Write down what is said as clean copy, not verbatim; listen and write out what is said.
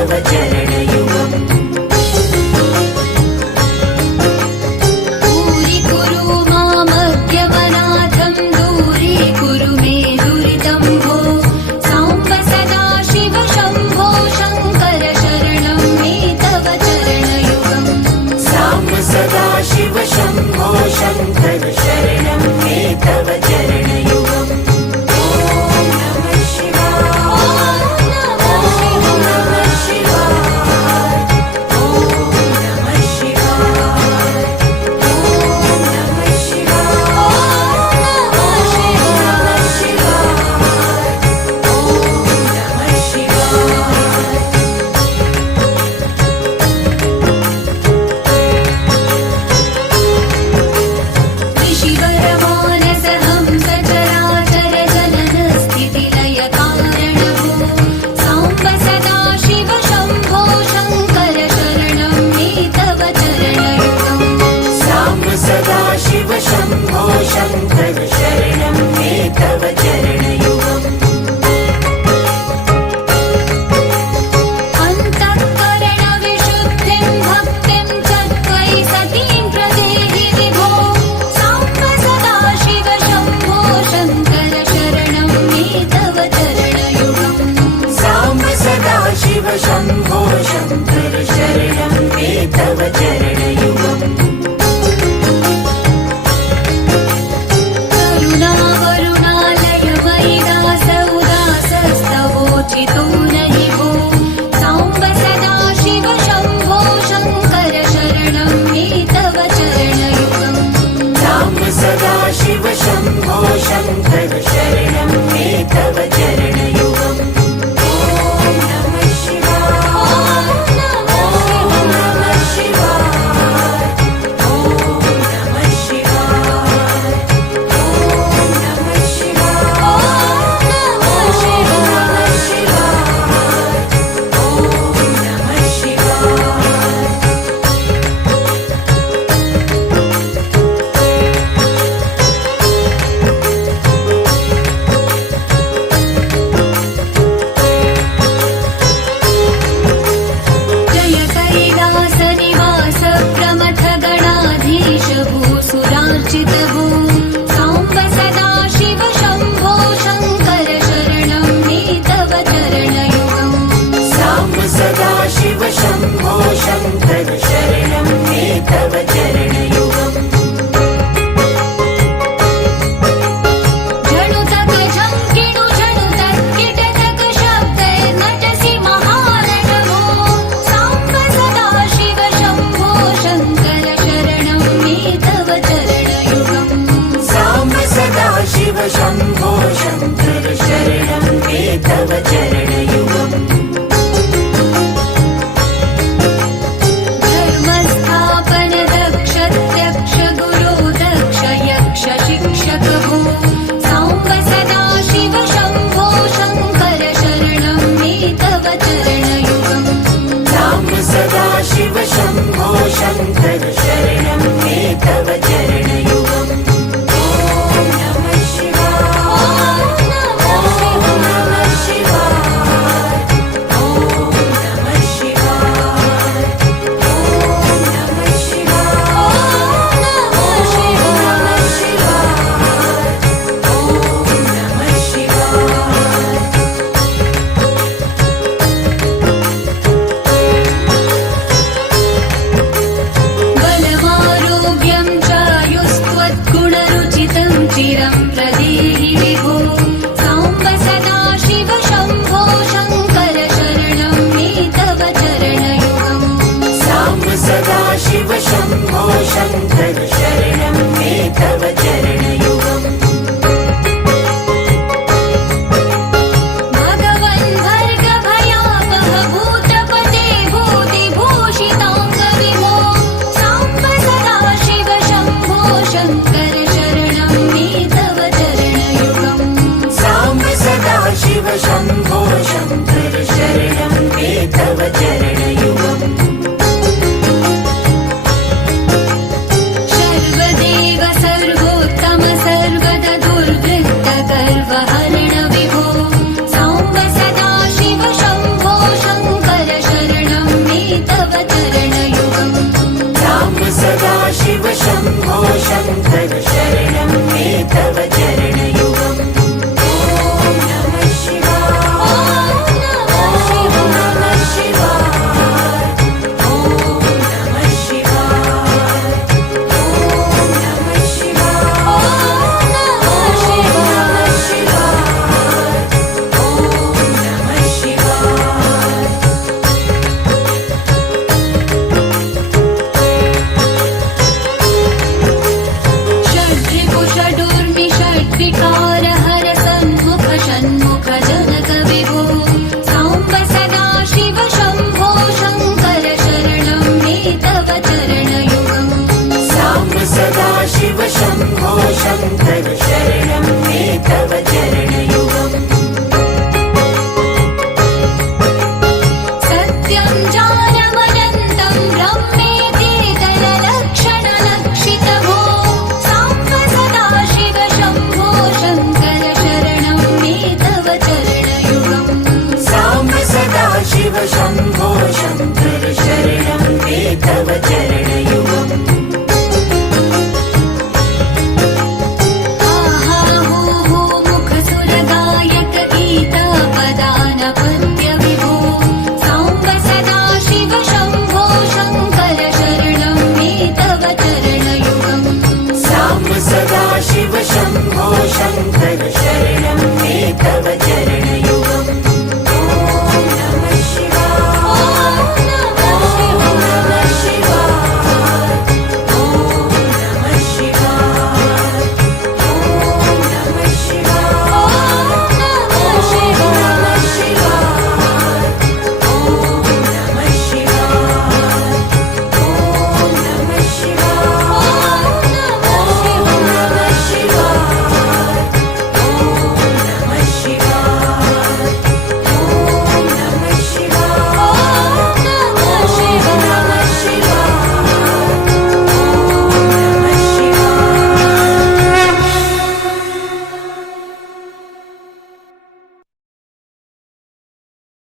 तव चरणयुगम् दूरीकुरु मामद्यवनाथं दूरीकुरु मे दुरितं भो साम्ब सदा शिव शम्भो शङ्कर शरणं मे तव चरणयुगम् साम्ब सदा शिव शम्भो शङ्कर शरणं मे तव चरणयुगम् शम्भो शङ्कर शरणं मे तव चरणयुगम् अन्तःकरणविशुद्धिं भक्तिं च त्वयि सतीं प्रदेहि विभो साम्ब सदा शिव शम्भो शङ्कर शरणं मे तव चरणयुगम् साम्ब सदा शिव शम्भो शङ्कर शरणं मे तव चरणयुगम् चितो नहि भो साम्ब सदा शिव शम्भो शङ्कर शरणं मे तव चरणयुगम् साम्ब सदा शिव शम्भो शङ्कर शरणं मे तव चरणयुगम् शिव शम्भो शङ्कर शरणं मे तव चरणयुगम् झणुतक झङ्किणु झणुतक किटतक शब्दै नटसि महारणभो साम्ब सदा शिव शम्भो शङ्कर शरणं मे तव चरणयुगम् साम्ब सदा शिव शम्भो शङ्कर शरणं मे तव चरणयुगम् शिक्षक भो साम्ब सदा शिव शम्भो शङ्कर शरणं मे तव चरणयुगम्